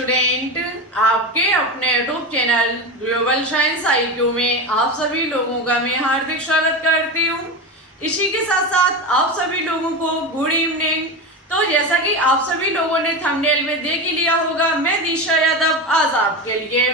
Student, आपके अपने YouTube channel global science IQ में आप सभी लोगों का मैं हार्दिक स्वागत करती हूँ। इसी के साथ साथ आप सभी लोगों को गुड इवनिंग। तो जैसा कि आप सभी लोगों ने थंबनेल में देख ही लिया होगा, मैं दिशा यादव आज आपके लिए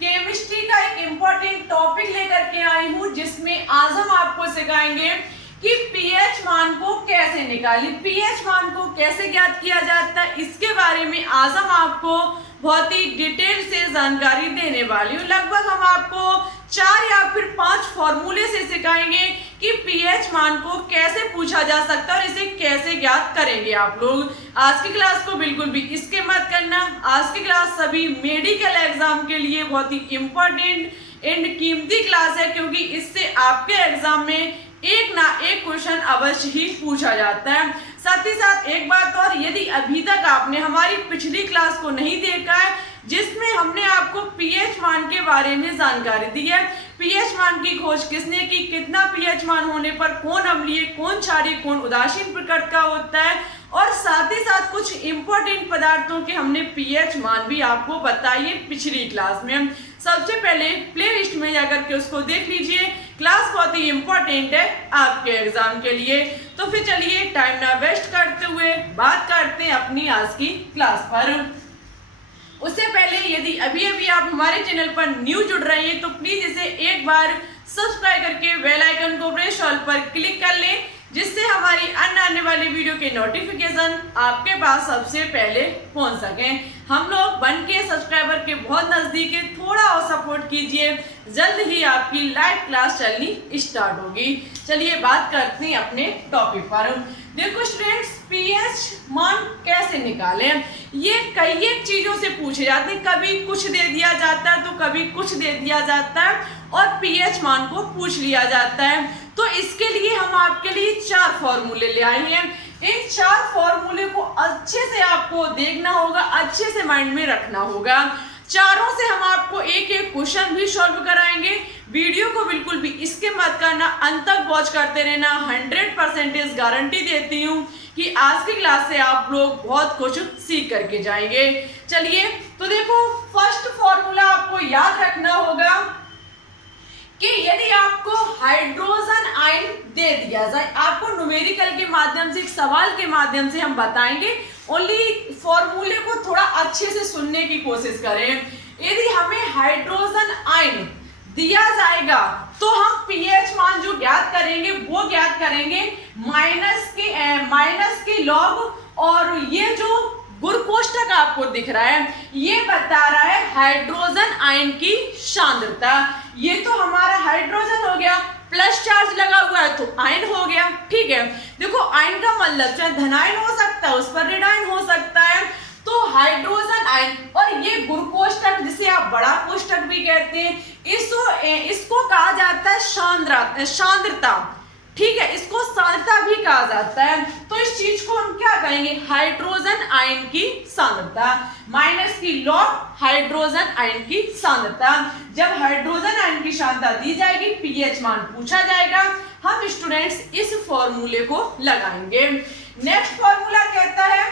केमिस्ट्री का एक इम्पोर्टेंट टॉपिक लेकर के आई हूँ, जिसमें आज हम आपको सिखाएंगे कि पीएच मान को कैसे निकालें, पीएच मान को कैसे ज्ञात किया जाता है। इसके बारे में आज हम आपको बहुत ही डिटेल से जानकारी देने वाली हूँ। लगभग हम आपको 4 या फिर 5 फॉर्मूले से सिखाएंगे कि पीएच मान को कैसे पूछा जा सकता है और इसे कैसे ज्ञात करेंगे आप लोग। आज की क्लास को बिल्कुल भी स्किप मत करना। आज की क्लास सभी मेडिकल एग्जाम के लिए बहुत ही इम्पोर्टेंट एंड कीमती क्लास है, क्योंकि इससे आपके एग्जाम में एक ना एक क्वेश्चन अवश्य ही पूछा जाता है। साथ ही साथ एक बात और, यदि अभी तक आपने हमारी पिछली क्लास को नहीं देखा है, जिसमें हमने आपको पीएच मान के बारे में जानकारी दी है, पीएच मान की खोज किसने की, कितना पीएच मान होने पर कौन अम्लीय, कौन क्षारीय, कौन उदासीन प्रकृति का होता है, और साथ ही साथ कुछ इंपॉर्टेंट पदार्थों के हमने पीएच मान भी आपको बताइए पिछली क्लास में। सबसे पहले प्ले लिस्ट में जाकर के उसको देख लीजिए, क्लास बहुत ही इंपॉर्टेंट है आपके एग्जाम के लिए। तो फिर चलिए टाइम ना वेस्ट करते हुए बात करते हैं अपनी आज की क्लास पर। उससे पहले यदि अभी अभी आप हमारे चैनल पर न्यू जुड़ रहे हैं तो प्लीज इसे एक बार सब्सक्राइब करके बेल आइकन को प्रेस ऑल पर क्लिक कर लें, जिससे हमारी अन्य आने वाली वीडियो के नोटिफिकेशन आपके पास सबसे पहले पहुंच सकें। हम लोग बन के सब्सक्राइबर के बहुत नजदीक है, थोड़ा और सपोर्ट कीजिए, जल्द ही आपकी लाइव क्लास चलनी स्टार्ट होगी। चलिए बात करते हैं अपने टॉपिक पर। देखो स्टूडेंट्स, पीएच मान कैसे निकालें, ये कई एक चीजों से पूछे जाते हैं। कभी कुछ दे दिया जाता है तो कभी कुछ दे दिया जाता है और पीएच मान को पूछ लिया जाता है। तो इसके लिए हम आपके लिए 4 फॉर्मूले ले आए हैं। इन 4 फॉर्मूले को अच्छे से आपको देखना होगा, अच्छे से माइंड में रखना होगा। चारों से हम आपको एक एक क्वेश्चन भी सॉल्व कराएंगे। वीडियो को बिल्कुल भी स्किप मत करना, अंत तक वॉच करते रहना। 100% गारंटी देती हूँ कि आज की क्लास से आप लोग बहुत कुछ सीख करके जाएंगे। चलिए तो देखो, फर्स्ट फॉर्मूला आपको याद रखना होगा कि यदि आपको हाइड्रोजन आयन दे दिया जाए, आपको न्यूमेरिकल के माध्यम से, एक सवाल के माध्यम से हम बताएंगे, ओनली फॉर्मूले को थोड़ा अच्छे से सुनने की कोशिश करें। यदि हमें हाइड्रोजन आयन दिया जाएगा तो हम पीएच मान जो ज्ञात करेंगे वो ज्ञात करेंगे माइनस के लॉग, और ये जो गुण कोष्ठक आपको दिख रहा है ये बता रहा है हाइड्रोजन आयन की सांद्रता। ये तो हमारा हाइड्रोजन हो गया, प्लस चार्ज लगा हुआ है तो आयन हो गया। ठीक है, देखो आयन का मतलब चाहे धनायन हो सकता है, उस पर ऋण आयन हो सकता है। तो हाइड्रोजन आयन, और ये गुण कोष्ठक जिसे आप बड़ा कोष्ठक भी कहते हैं, इसको कहा जाता है सांद्रता। ठीक है, इसको सांद्रता भी कहा जाता है। तो इस चीज को हम क्या कहेंगे, हाइड्रोजन आयन की सांद्रता, माइनस की लॉग हाइड्रोजन आयन की सांद्रता। जब हाइड्रोजन आयन की सांद्रता दी जाएगी, पीएच मान पूछा जाएगा, हम स्टूडेंट्स इस फॉर्मूले को लगाएंगे। नेक्स्ट फॉर्मूला कहता है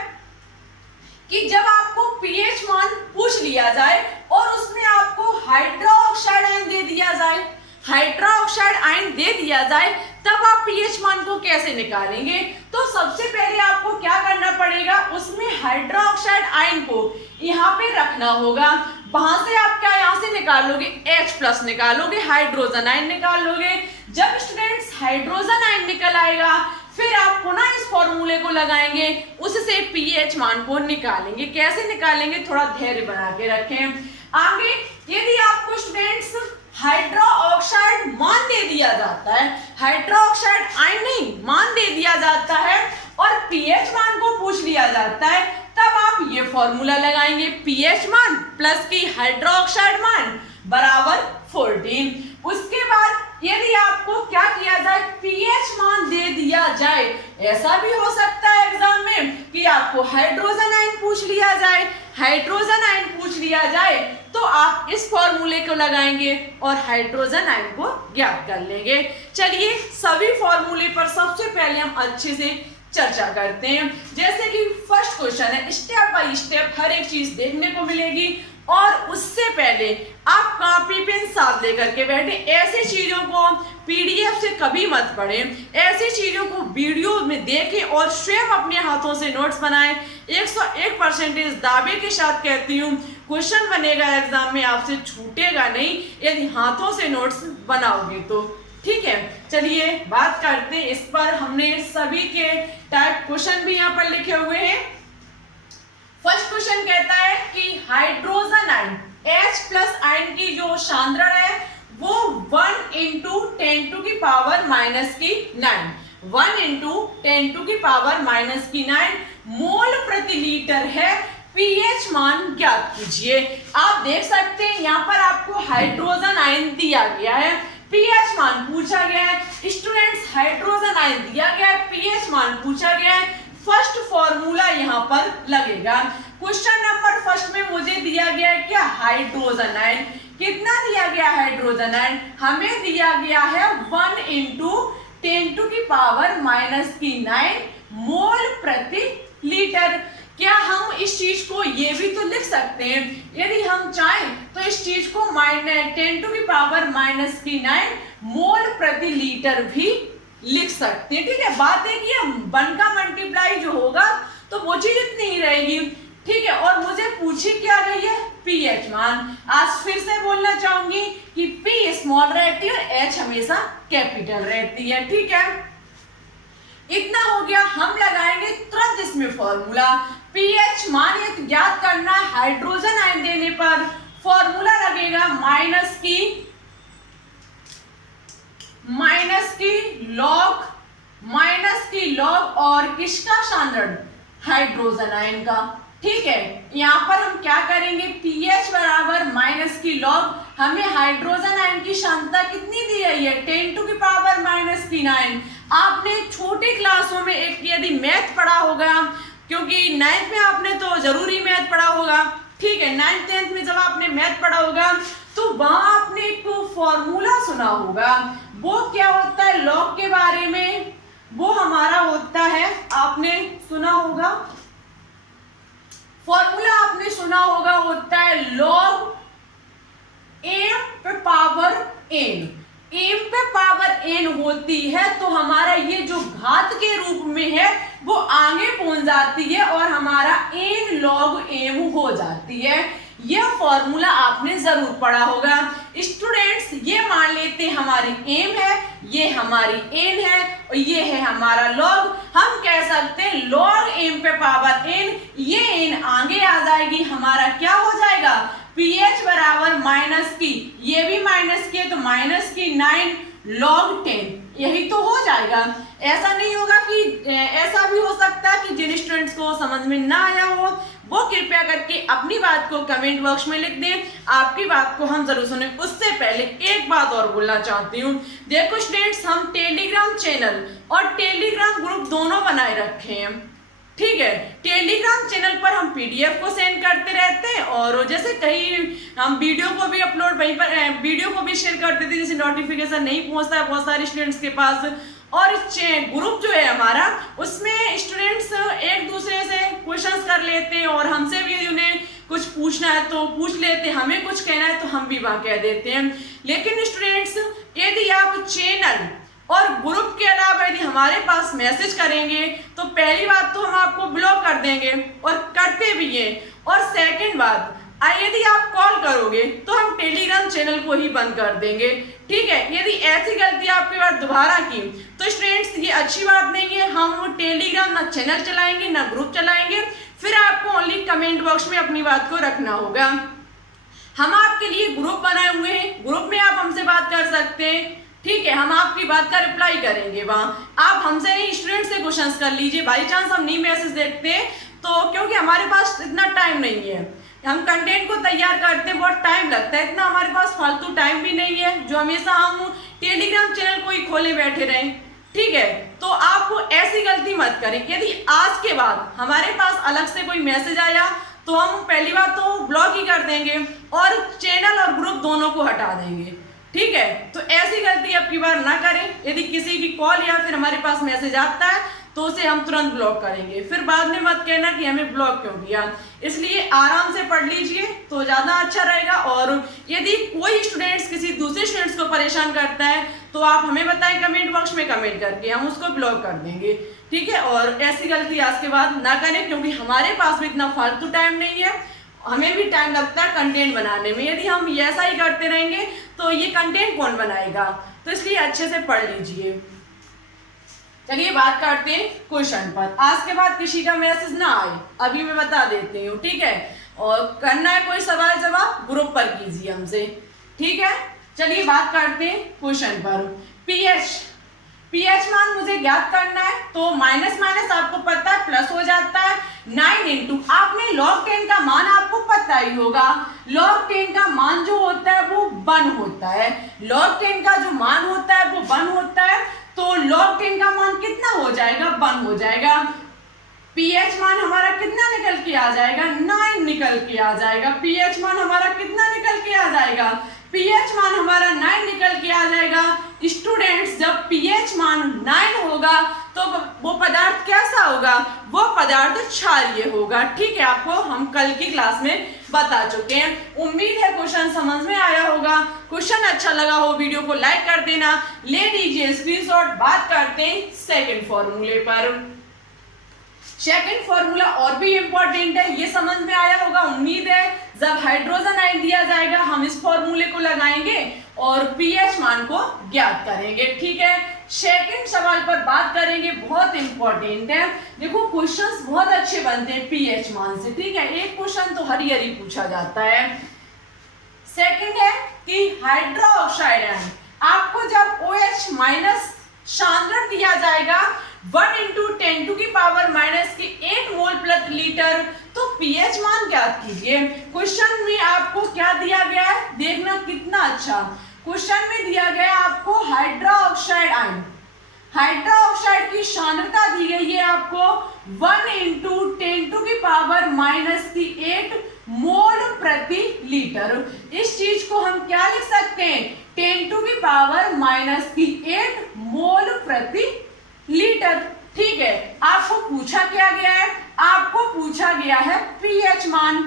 कि जब आपको पीएच मान पूछ लिया जाए और उसमें आपको हाइड्रोक्साइड आयन दे दिया जाए, हाइड्रोक्साइड आयन दे दिया जाए, तब आप पीएच मान को कैसे निकालेंगे। तो सबसे पहले आपको क्या करना पड़ेगा, उसमें हाइड्रोक्साइड आयन को यहाँ पे रखना होगा। वहां से आप क्या यहाँ से निकालोगे, H+ निकालोगे, हाइड्रोजन आयन निकालोगे। जब स्टूडेंट्स हाइड्रोजन आयन निकल आएगा, फिर आप पुनः इस फॉर्मूले को लगाएंगे, उससे पीएच मान को निकालेंगे। कैसे निकालेंगे, थोड़ा धैर्य बना के रखें। आगे यदि आपको स्टूडेंट्स हाइड्रोक्साइड मान दे दिया जाता है, हाइड्रोक्साइड आयन नहीं मान दे दिया जाता है, और पीएच मान को पूछ लिया जाता है, तब आप ये फॉर्मूला लगाएंगे, पीएच मान प्लस की हाइड्रोक्साइड मान बराबर 14। उसके बाद यदि आपको क्या किया जाए, पीएच मान दे दिया जाए, ऐसा भी हो सकता है एग्जाम में कि आपको हाइड्रोजन आयन पूछ लिया जाए, हाइड्रोजन आयन पूछ लिया जाए, तो आप इस फॉर्मूले को लगाएंगे और हाइड्रोजन आयन को ज्ञात कर लेंगे। चलिए सभी फॉर्मूले पर सबसे पहले हम अच्छे से चर्चा करते हैं। जैसे कि फर्स्ट क्वेश्चन है, स्टेप बाय स्टेप हर एक चीज देखने को मिलेगी और उससे पहले आप कॉपी पेन साथ लेकर के बैठे। ऐसी चीजों को पीडीएफ से कभी मत पढ़ें, ऐसी चीजों को वीडियो में देखें और स्वयं अपने हाथों से नोट्स बनाएं। 101% दावे के साथ कहती हूँ क्वेश्चन बनेगा एग्जाम में, आपसे छूटेगा नहीं यदि हाथों से नोट्स बनाओगे तो। ठीक है, चलिए बात करते हैं इस पर। हमने सभी के टाइप क्वेश्चन भी यहाँ पर लिखे हुए हैं। फर्स्ट क्वेश्चन कहता है कि हाइड्रोजन आयन H+ आयन की जो सांद्रण है वो 1 × 10⁻⁻⁹ 1 × 10⁻⁻⁹ मोल प्रति लीटर है। पीएच मान ज्ञात कीजिए। आप देख सकते हैं यहाँ पर आपको हाइड्रोजन आयन दिया गया है, पीएच मान पूछा गया है। स्टूडेंट्स, हाइड्रोजन आयन दिया गया है, पीएच मान पूछा गया है, फर्स्ट फॉर्मूला यहाँ पर लगेगा। क्वेश्चन नंबर फर्स्ट में मुझे दिया गया है क्या, हाइड्रोजन आयन। कितना दिया गया हाइड्रोजन आयन, हमें दिया गया है 1 × 10⁻⁹ मोल प्रति लीटर। क्या हम इस चीज को ये भी तो लिख सकते हैं, यदि हम चाहें तो इस चीज को 10⁻⁹ मोल प्रति लीटर भी लिख सकते हैं। ठीक है, बात है कि 1 का मल्टीप्लाई जो होगा तो वो चीज इतनी ही रहेगी। ठीक है, और मुझे पूछी क्या रही है, पीएच मान। आज फिर से बोलना चाहूंगी कि पी स्मॉल रहती है और एच हमेशा कैपिटल रहती है। ठीक है, इतना हो गया। हम लगाएंगे तुरंत इसमें फॉर्मूला। पीएच मान याद करना, हाइड्रोजन आयन देने पर फॉर्मूला लगेगा माइनस की लॉग और किसका सांद्रण, हाइड्रोजन आयन का। ठीक है, यहाँ पर हम क्या करेंगे, पीएच बराबर -की लॉग। हमें हाइड्रोजन आयन की सांद्रता कितनी दी गई है, 10⁻⁻⁹ आपने छोटी क्लासों में एक यदि मैथ पढ़ा होगा, क्योंकि 9th में आपने तो जरूरी मैथ पढ़ा होगा। ठीक है, 9th 10th में जब आपने मैथ पढ़ा होगा तो वहां आपने एक फॉर्मूला सुना होगा। वो क्या होता है, लॉग के बारे में, वो हमारा होता है, आपने सुना होगा फॉर्मूला, आपने सुना होगा, होता है log m पे पावर n। m पे पावर n होती है तो हमारा ये जो घात के रूप में है वो आगे पहुंच जाती है और हमारा n log m हो जाती है। यह फॉर्मूला आपने जरूर पढ़ा होगा। स्टूडेंट्स, ये मान लेते हैं हमारी m है, ये हमारी n है और ये है हमारा log। हम कह सकते हैं log m पे पावर n, ये n आगे आ जाएगी, हमारा क्या हो जाएगा, pH बराबर माइनस की, ये भी माइनस की है तो -9 log 10, यही तो हो जाएगा। ऐसा नहीं होगा कि ऐसा भी हो सकता है कि जिन स्टूडेंट्स को समझ में ना आया हो वो कृपया करके अपनी बात को कमेंट बॉक्स में लिख दें, आपकी बात को हम जरूर सुनें। उससे पहले एक बात और बोलना चाहती हूँ, देखो स्टूडेंट्स, हम टेलीग्राम चैनल और टेलीग्राम ग्रुप दोनों बनाए रखे हैं। ठीक है, टेलीग्राम चैनल पर हम पीडीएफ को सेंड करते रहते हैं और जैसे कहीं हम वीडियो को भी अपलोड वहीं पर वीडियो को भी शेयर कर देते हैं, जैसे नोटिफिकेशन नहीं पहुंचता है बहुत सारे स्टूडेंट्स के पास। और ग्रुप जो है हमारा, उसमें स्टूडेंट्स एक दूसरे से क्वेश्चंस कर लेते हैं और हमसे भी उन्हें कुछ पूछना है तो पूछ लेते हैं, हमें कुछ कहना है तो हम भी वहाँ कह देते हैं। लेकिन स्टूडेंट्स, यदि आप चैनल और ग्रुप के अलावा यदि हमारे पास मैसेज करेंगे तो पहली बात तो हम आपको ब्लॉक कर देंगे और करते भी हैं, और सेकंड बात, यदि आप कॉल करोगे तो हम टेलीग्राम चैनल को ही बंद कर देंगे। ठीक है, यदि ऐसी गलती आपके बाद दोबारा की तो स्टूडेंट्स ये अच्छी बात नहीं है। हम टेलीग्राम ना चैनल चलाएंगे ना ग्रुप चलाएंगे, फिर आपको ओनली कमेंट बॉक्स में अपनी बात को रखना होगा। हम आपके लिए ग्रुप बनाए हुए हैं, ग्रुप में आप हमसे बात कर सकते हैं। ठीक है, हम आपकी बात का रिप्लाई करेंगे वहाँ, आप हमसे नहीं स्टूडेंट से क्वेश्चंस कर लीजिए। बाई चांस हम नहीं मैसेज देखते तो, क्योंकि हमारे पास इतना टाइम नहीं है, हम कंटेंट को तैयार करते हैं बहुत टाइम लगता है, इतना हमारे पास फालतू टाइम भी नहीं है जो हमेशा हम टेलीग्राम चैनल को ही खोले बैठे रहें। ठीक है, तो आप ऐसी गलती मत करें। यदि आज के बाद हमारे पास अलग से कोई मैसेज आया तो हम पहली बात तो ब्लॉक ही कर देंगे और चैनल और ग्रुप दोनों को हटा देंगे। ठीक है, तो ऐसी गलती अब की बार ना करें। यदि किसी की कॉल या फिर हमारे पास मैसेज आता है तो उसे हम तुरंत ब्लॉक करेंगे, फिर बाद में मत कहना कि हमें ब्लॉक क्यों किया। इसलिए आराम से पढ़ लीजिए तो ज़्यादा अच्छा रहेगा। और यदि कोई स्टूडेंट्स किसी दूसरे स्टूडेंट्स को परेशान करता है तो आप हमें बताएं कमेंट बॉक्स में कमेंट करके, हम उसको ब्लॉक कर देंगे, ठीक है। और ऐसी गलती आज के बाद ना करें, क्योंकि हमारे पास भी इतना फालतू टाइम नहीं है, हमें भी टाइम लगता है कंटेंट बनाने में। यदि हम ऐसा ही करते रहेंगे तो ये कंटेंट कौन बनाएगा, तो इसलिए अच्छे से पढ़ लीजिए। चलिए बात करते हैं क्वेश्चन पर। आज के बाद किसी का मैसेज ना आए, अभी मैं बता देती हूँ, ठीक है। और करना है कोई सवाल जवाब ग्रुप पर कीजिए हमसे, ठीक है। चलिए बात करते हैं क्वेश्चन पर। पीएच मान मुझे ज्ञात करना है, तो माइनस माइनस आपको पता है प्लस हो जाता है। 9 इंटू आपने log 10 का मान आपको पता ही होगा, log 10 का मान जो होता है वो 1 होता है। log 10 का जो मान होता है वो 1 होता है, तो log 10 का मान कितना हो जाएगा, 1 हो जाएगा। पीएच मान हमारा कितना निकल के आ जाएगा, 9 निकल के आ जाएगा। पीएच मान हमारा कितना निकल के आ जाएगा, पीएच मान हमारा 9 निकल के आ जाएगा। स्टूडेंट्स, जब पीएच मान 9 होगा तो वो पदार्थ कैसा होगा, वो पदार्थ क्षारीय होगा, ठीक है। आपको हम कल की क्लास में बता चुके हैं। उम्मीद है क्वेश्चन समझ में आया होगा। क्वेश्चन अच्छा लगा हो वीडियो को लाइक कर देना, ले लीजिए स्क्रीनशॉट। बात करते हैं सेकंड फॉर्मूले पर। सेकंड फॉर्मूला और भी इंपॉर्टेंट है, ये समझ में आया होगा उम्मीद है। जब हाइड्रोजन आयन दिया जाएगा हम इस फॉर्मूले को लगाएंगे और पीएच मान को ज्ञात करेंगे, ठीक है। सेकंड सवाल पर बात करेंगे, बहुत इंपॉर्टेंट है। देखो क्वेश्चंस बहुत अच्छे बनते हैं पीएच मान से, ठीक है। एक क्वेश्चन तो हरी हरी पूछा जाता है। सेकंड है कि हाइड्रोक्साइड आयन आपको जब OH माइनस सांद्रण दिया जाएगा 1 इंटू 10 टू की पावर माइनस की 8 मोल प्रति लीटर, तो पीएच मान ज्ञात कीजिए। क्वेश्चन में आपको क्या दिया गया है, देखना कितना अच्छा। क्वेश्चन में दिया गया आपको हाइड्रोक्साइड आयन, हाइड्रोक्साइड की सांद्रता दी गई है आपको 1 इंटू 10 टू की पावर माइनस की 8 मोल प्रति लीटर। इस चीज को हम क्या लिख सकते हैं, 10 टू की पावर माइनस की 8 मोल प्रति लीटर, ठीक है। आपको पूछा क्या गया है, आपको पूछा गया है पीएच मान।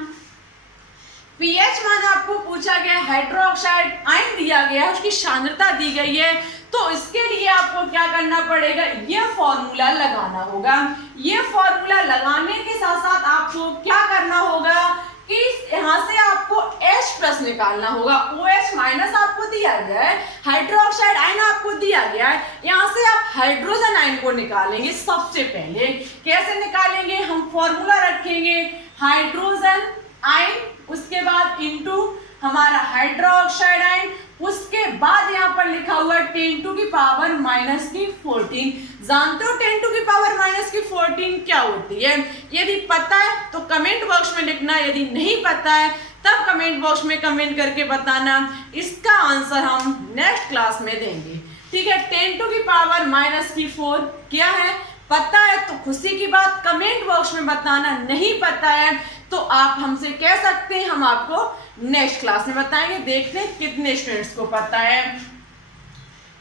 पीएच मान आपको पूछा गया, हाइड्रोक्साइड आयन दिया गया है, उसकी सांद्रता दी गई है, तो इसके लिए आपको क्या करना पड़ेगा, ये फॉर्मूला लगाना होगा। ये फॉर्मूला लगाने के साथ साथ आपको क्या करना होगा कि यहाँ से आपको H प्लस निकालना होगा। OH माइनस आपको दिया गया है, हाइड्रोक्साइड आयन आपको दिया गया है, यहाँ से आप हाइड्रोजन आयन को निकालेंगे। सबसे पहले कैसे निकालेंगे, हम फॉर्मूला रखेंगे हाइड्रोजन आयन, उसके बाद इंटू हमारा हाइड्रोक्साइड आयन, उसके बाद यहाँ पर लिखा हुआ है 10 टू की पावर माइनस की 14। जानते हो 10 टू की पावर माइनस की 14 क्या होती है? यदि पता है तो कमेंट बॉक्स में लिखना, यदि नहीं पता है तब कमेंट बॉक्स में कमेंट करके बताना। इसका आंसर हम नेक्स्ट क्लास में देंगे, ठीक है। 10 टू की पावर माइनस की 4 क्या है, पता है तो खुशी की बात कमेंट बॉक्स में बताना, नहीं पता है तो आप हमसे कह सकते हैं, हम आपको नेक्स्ट क्लास में बताएंगे। देखते हैं कितने स्टूडेंट्स को पता है,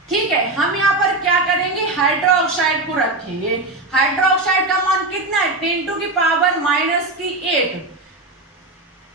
ठीक है। हम यहाँ पर क्या करेंगे, हाइड्रोक्साइड को रखेंगे। हाइड्रोक्साइड का मान कितना है, 10 टू की पावर माइनस की 8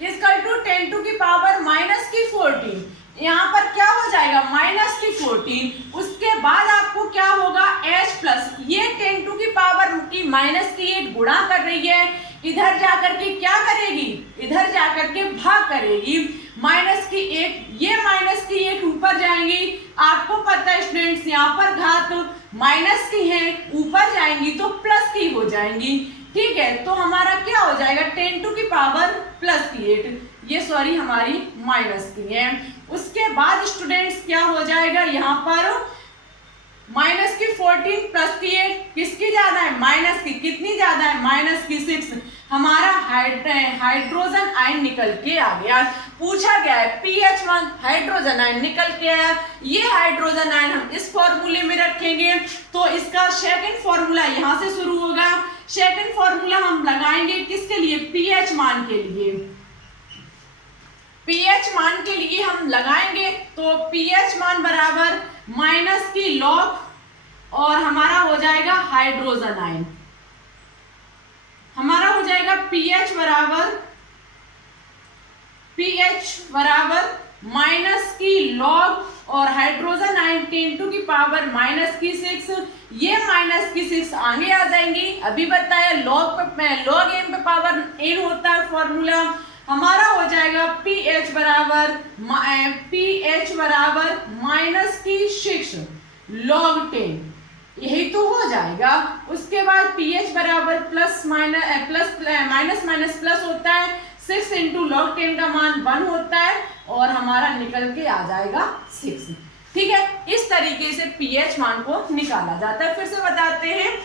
इक्वल टू 10 टू की पावर माइनस की 14। यहाँ पर क्या हो जाएगा, माइनस की 14। उसके बाद आपको क्या होगा, H प्लस, ये 10 टू की पावर की माइनस की 8 गुणा कर रही है, इधर जाकर के क्या करेगी, इधर जाकर के भाग करेगी। माइनस की 8, ये माइनस की 8 ऊपर जाएंगी। आपको पता है स्टूडेंट्स, यहाँ पर घात माइनस की है, ऊपर जाएंगी तो प्लस की हो जाएंगी, ठीक है। तो हमारा क्या हो जाएगा, 10 टू की पावर प्लस की 8, ये सॉरी हमारी माइनस की है। उसके बाद स्टूडेंट्स क्या हो जाएगा, यहाँ पर माइनस की 14 प्लस की 8 किसकी ज्यादा है, माइनस की, कितनी ज्यादा है, माइनस की 6। हमारा हाइड्रोजन आयन निकल के आ गया। पूछा गया है पीएच मान, हाइड्रोजन आयन निकल के आया। ये हाइड्रोजन आयन हम इस फॉर्मूले में रखेंगे, तो इसका सेकंड फॉर्मूला यहाँ से शुरू होगा। सेकंड फॉर्मूला हम लगाएंगे किसके लिए, पीएच मान के लिए। पीएच मान के लिए हम लगाएंगे तो पीएच मान बराबर माइनस की लॉग और हमारा हो जाएगा हाइड्रोजन आयन, हमारा हो जाएगा पीएच बराबर माइनस की लॉग और हाइड्रोजन आयन 10⁻⁻⁶। ये -6 आगे आ जाएंगी, अभी बताया लॉग एम पे पावर n होता है फॉर्मूला। हमारा हो जाएगा pH बराबर -6 log 10, यही तो हो जाएगा। उसके बाद pH बराबर प्लस माइनस होता है, 6 इंटू लॉग 10 का मान 1 होता है और हमारा निकल के आ जाएगा 6। ठीक है, इस तरीके से pH मान को निकाला जाता है। फिर से बताते हैं,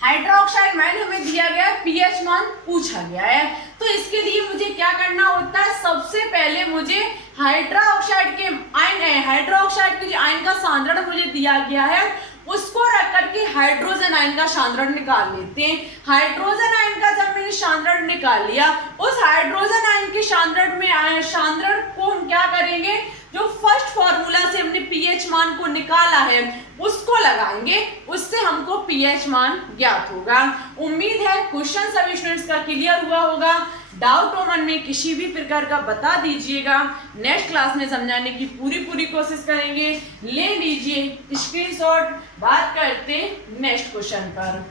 हाइड्रोक्साइड मान हमें दिया गया है, pH मान पूछा गया है, तो इसके लिए मुझे क्या करना होता है, सबसे पहले मुझे हाइड्रोक्साइड के जो आयन का सांद्रण मुझे दिया गया है उसको रख करके हाइड्रोजन आयन का सांद्रण निकाल लेते हैं। हाइड्रोजन आयन का जब मैंने सांद्रण निकाल लिया, उस हाइड्रोजन आयन के सांद्रण को हम क्या करेंगे, जो फर्स्ट फॉर्मूला से हमने पीएच मान को निकाला है उसको लगाएंगे, उससे हमको पीएच मान ज्ञात होगा। उम्मीद है क्वेश्चन सभी स्टूडेंट्स का क्लियर हुआ होगा। डाउट हो मन में किसी भी प्रकार का बता दीजिएगा, नेक्स्ट क्लास में समझाने की पूरी कोशिश करेंगे। ले लीजिए स्क्रीनशॉट, बात करते नेक्स्ट क्वेश्चन पर।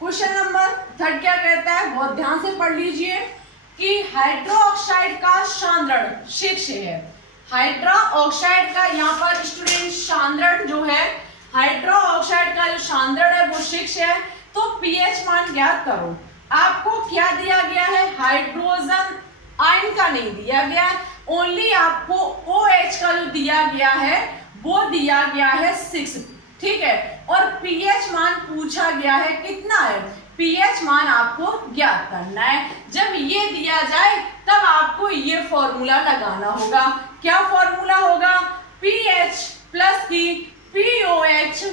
क्वेश्चन नंबर 3 क्या कहता है, बहुत ध्यान से पढ़ लीजिए कि हाइड्रोक्साइड का सांद्रण 6 है। हाइड्रोक्साइड का यहाँ पर स्टूडेंट सांद्रण जो है, हाइड्रोक्साइड का जो सांद्रण है वो 6 है। तो पीएच मान ज्ञात करो। आपको क्या दिया गया है, हाइड्रोजन आयन का नहीं दिया गया है, ओनली आपको OH का जो दिया गया है वो दिया गया है 6। ठीक है, और पीएच मान पूछा गया है कितना है, पीएच मान आपको ज्ञात करना है। जब ये दिया जाए तब आपको ये फॉर्मूला लगाना होगा। क्या फॉर्मूला होगा, पीएच प्लस की POH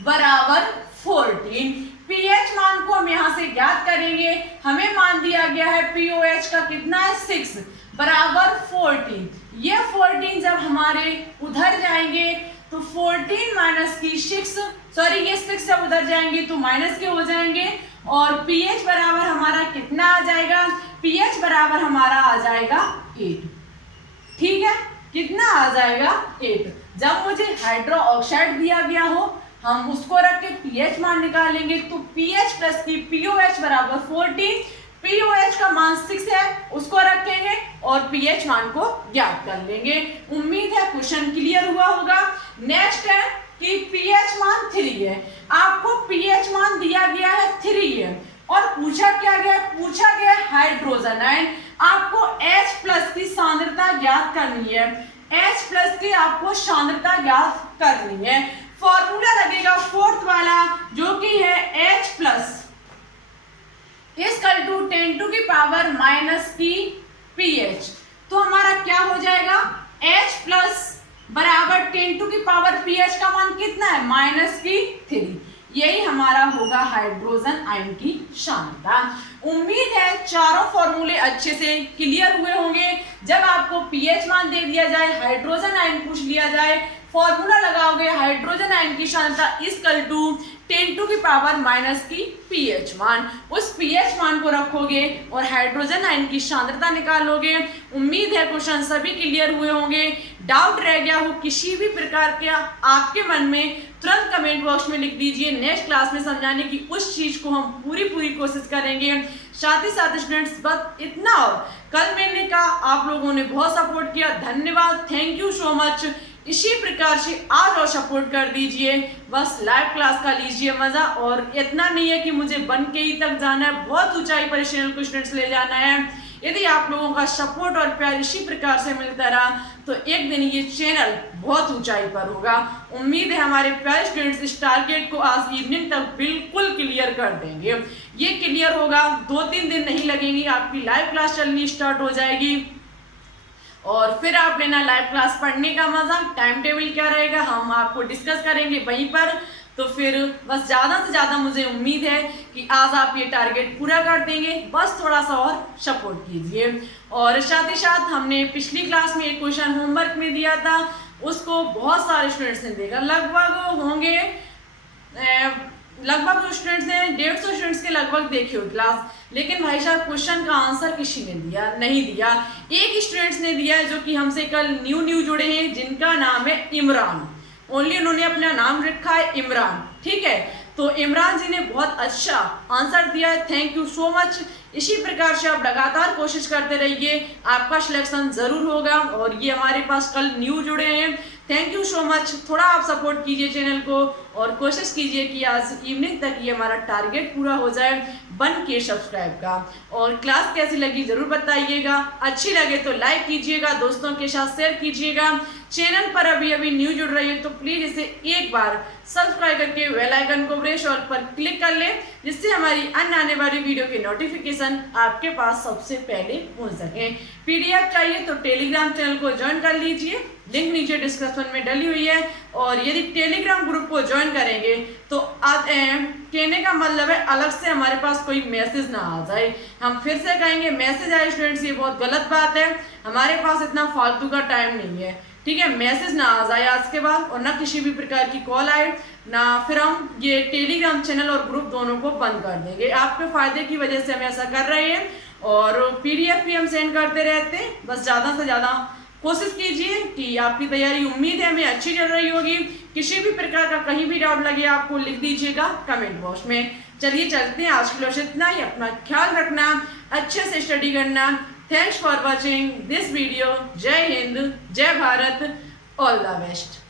बराबर 14। पीएच मान को हम यहाँ से ज्ञात करेंगे, हमें मान दिया गया है POH का कितना है 6 बराबर 14। ये 14 जब हमारे उधर जाएंगे तो 14 माइनस की 6, सॉरी ये 6 जब उधर जाएंगे तो माइनस के हो जाएंगे और पीएच बराबर हमारा कितना आ जाएगा, पीएच बराबर हमारा आ जाएगा 8। ठीक है, कितना आ जाएगा 8। जब मुझे हाइड्रोक्साइड दिया गया हो हम उसको रख के पीएच मान निकालेंगे, तो पीएच प्लस की POH बराबर 14, POH का मान 6 है उसको रखेंगे और पीएच मान को ज्ञात कर लेंगे। उम्मीद है क्वेश्चन क्लियर हुआ होगा। नेक्स्ट है कि पीएच मान 3 है, आपको पीएच मान दिया गया है 3 है और पूछा क्या गया, पूछा गया हाइड्रोजन आयन। आपको H प्लस की सांद्रता ज्ञात करनी है, H प्लस की आपको सांद्रता ज्ञात करनी है। फॉर्मूला लगेगा फोर्थ वाला जो कि है H plus equal to 10 to की पावर माइनस की pH। तो हमारा क्या हो जाएगा, H प्लस बराबर 10 टू की पावर pH का मान कितना है, माइनस की 3। यही हमारा होगा हाइड्रोजन आयन की सांद्रता। उम्मीद है चारों फॉर्मूले अच्छे से क्लियर हुए होंगे। जब आपको pH मान दे दिया जाए, हाइड्रोजन आयन पूछ लिया जाए, फॉर्मूला लगाओगे हाइड्रोजन आयन की सांद्रता इक्वल टू 10 टू की पावर माइनस की pH मान, उस pH मान को रखोगे और हाइड्रोजन आयन की सांद्रता निकालोगे। उम्मीद है क्वेश्चन सभी क्लियर हुए होंगे। डाउट रह गया हो किसी भी प्रकार के आपके मन में, तुरंत कमेंट बॉक्स में लिख दीजिए। नेक्स्ट क्लास में समझाने की उस चीज को हम पूरी कोशिश करेंगे। साथ ही साथ स्टूडेंट्स बस इतना, और कल मैंने कहा आप लोगों ने बहुत सपोर्ट किया, धन्यवाद, थैंक यू सो मच। इसी प्रकार से आज और सपोर्ट कर दीजिए। बस लाइव क्लास का लीजिए मजा, और इतना नहीं है कि मुझे बन के ही तक जाना है, बहुत ऊंचाई पर चैनल को स्टूडेंट्स ले जाना है। यदि आप लोगों का सपोर्ट और प्यार इसी प्रकार से मिलता रहा तो एक दिन ये चैनल बहुत ऊंचाई पर होगा। उम्मीद है हमारे प्यारे स्टूडेंट्स इस टारगेट को आज इवनिंग तक बिल्कुल क्लियर कर देंगे। ये क्लियर होगा, 2-3 दिन नहीं लगेंगी, आपकी लाइव क्लास चलनी स्टार्ट हो जाएगी और फिर आप लेना लाइव क्लास पढ़ने का मजा। टाइम टेबल क्या रहेगा हम आपको डिस्कस करेंगे वहीं पर। तो फिर बस ज़्यादा से ज़्यादा मुझे उम्मीद है कि आज आप ये टारगेट पूरा कर देंगे, बस थोड़ा सा और सपोर्ट कीजिए। और साथ ही साथ हमने पिछली क्लास में एक क्वेश्चन होमवर्क में दिया था, उसको बहुत सारे स्टूडेंट्स ने देखा, लगभग होंगे लगभग स्टूडेंट्स ने 150 स्टूडेंट्स के लगभग देखी हो क्लास, लेकिन भाई साहब क्वेश्चन का आंसर किसी ने नहीं दिया। एक स्टूडेंट्स ने दिया है जो कि हमसे कल न्यू जुड़े हैं, जिनका नाम है इमरान। ओनली उन्होंने अपना नाम रखा है इमरान, ठीक है। तो इमरान जी ने बहुत अच्छा आंसर दिया है, थैंक यू सो मच। इसी प्रकार से आप लगातार कोशिश करते रहिए, आपका सिलेक्शन जरूर होगा। और ये हमारे पास कल न्यू जुड़े हैं, थैंक यू सो मच। थोड़ा आप सपोर्ट कीजिए चैनल को और कोशिश कीजिए कि आज इवनिंग तक ये हमारा टारगेट पूरा हो जाए 1K सब्सक्राइब का। और क्लास कैसी लगी जरूर बताइएगा, अच्छी लगे तो लाइक कीजिएगा, दोस्तों के साथ शेयर कीजिएगा। चैनल पर अभी न्यू जुड़ रही है तो प्लीज इसे एक बार सब्सक्राइब करके बेल आइकन को प्रेस ऑल पर क्लिक कर ले, जिससे हमारी अन्य आने वाली वीडियो के नोटिफिकेशन आपके पास सबसे पहले पहुंच सके। PDF चाहिए तो टेलीग्राम चैनल को ज्वाइन कर लीजिए, लिंक नीचे डिस्क्रिप्शन में डली हुई है। और यदि टेलीग्राम ग्रुप को ज्वाइन करेंगे तो कहने का मतलब है अलग से हमारे पास कोई मैसेज ना आ जाए। हम फिर से कहेंगे, मैसेज आए स्टूडेंट्स ये बहुत गलत बात है, हमारे पास इतना फालतू का टाइम नहीं है, ठीक है। मैसेज ना आ जाए आज के बाद, और ना किसी भी प्रकार की कॉल आए ना, फिर हम ये टेलीग्राम चैनल और ग्रुप दोनों को बंद कर देंगे। आपके फायदे की वजह से हम ऐसा कर रहे हैं, और PDF भी हम सेंड करते रहते हैं। बस ज़्यादा से ज़्यादा कोशिश कीजिए कि आपकी तैयारी, उम्मीद है हमें अच्छी चल रही होगी। किसी भी प्रकार का कहीं भी डाउट लगे आपको लिख दीजिएगा कमेंट बॉक्स में। चलिए चलते हैं, आज के लिए इतना ही। अपना ख्याल रखना, अच्छे से स्टडी करना। Thanks for watching this video. जय हिंद, जय भारत, ऑल द बेस्ट।